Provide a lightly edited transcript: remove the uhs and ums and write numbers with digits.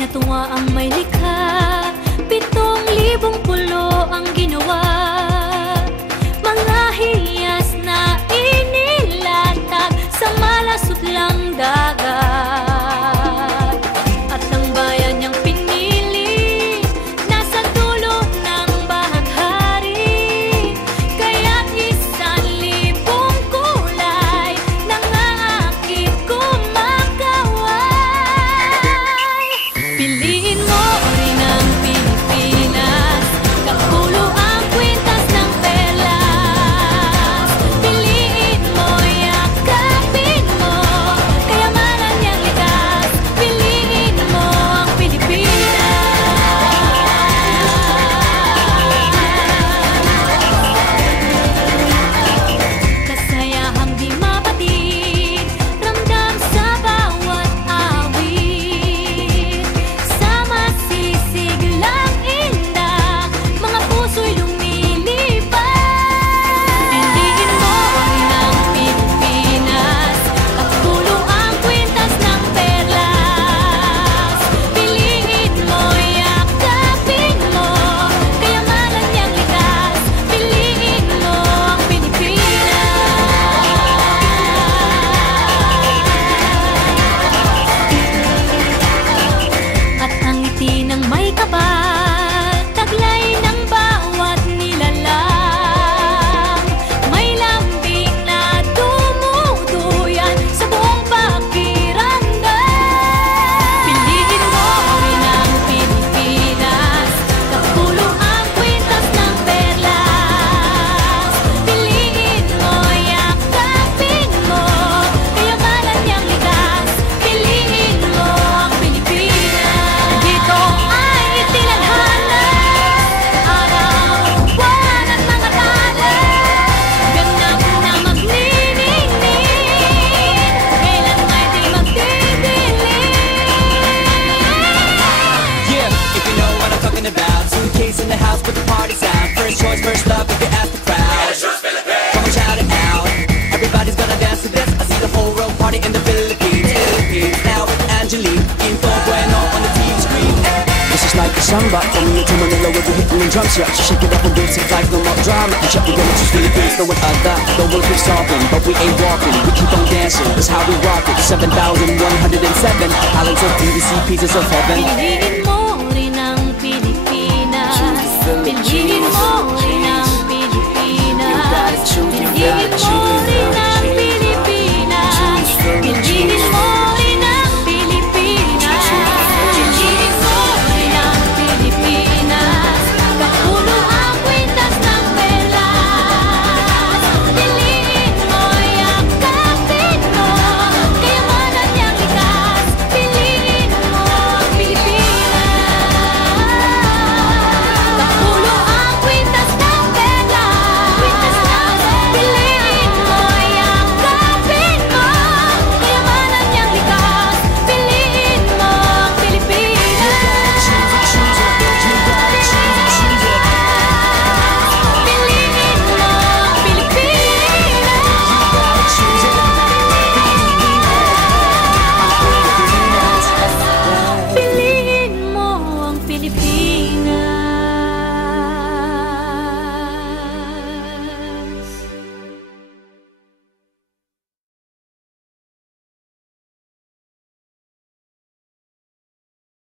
Natuwa ang may likha, 7,000 pulo ang ginawa. Mga hiyas na inilatag sa malasot lang dagat. At ang bayan niyang pinili nasa dulo ng bahaghari. Kaya't 1,000 kulay nangaakit kumakaway. Piliin mo rin ang Pilipinas, kapulo ang kwintas ng perlas. Piliin mo, yakapin mo, kayamanan niyang likas. Piliin mo ang Pilipinas. Kasayahang di mapatid, ramdam sa bawat awit. Sama sisig lang indah, mga puso'y lumilipad. Piliin mo rin ang Pilipinas, kapulo ang kwintas ng perlas. Piliin mo, yakapin mo, kayamanan niyang likas. Piliin mo ang Pilipinas. At ang ngiti ng may kapal, taglay ng bawat nilalang. May lambing na dumuduyan sa buong pakiramdam. Piliin mo rin ang Pilipinas, kapulo ang kwintas ng perlas. Piliin mo, yakapin mo, kayamanan niyang likas. Piliin mo ang Pilipinas. Dito ay itinadhana, araw, buwan at mga tala. Ganap na magniningning, kailan may di magdidilim. Yeah, if you know what I'm talking about. Suitcase in the house, put the party's out. First choice, first love, if you ask the crowd. Come on, shout it out. Everybody's gonna dance to this. I see the whole world party in the Philippines. Now with Angelique, Info Bueno on the TV screen. This is like a samba, coming into Manila with the hitting and drums. Yeah, so shake it up and dance it like no more drama. And shut the gun, it's Philippines, no one that. No one keep stopping, but we ain't walking. We keep on dancing, that's how we rock it. 7,107 islands of PVC pieces of heaven. Piliin mo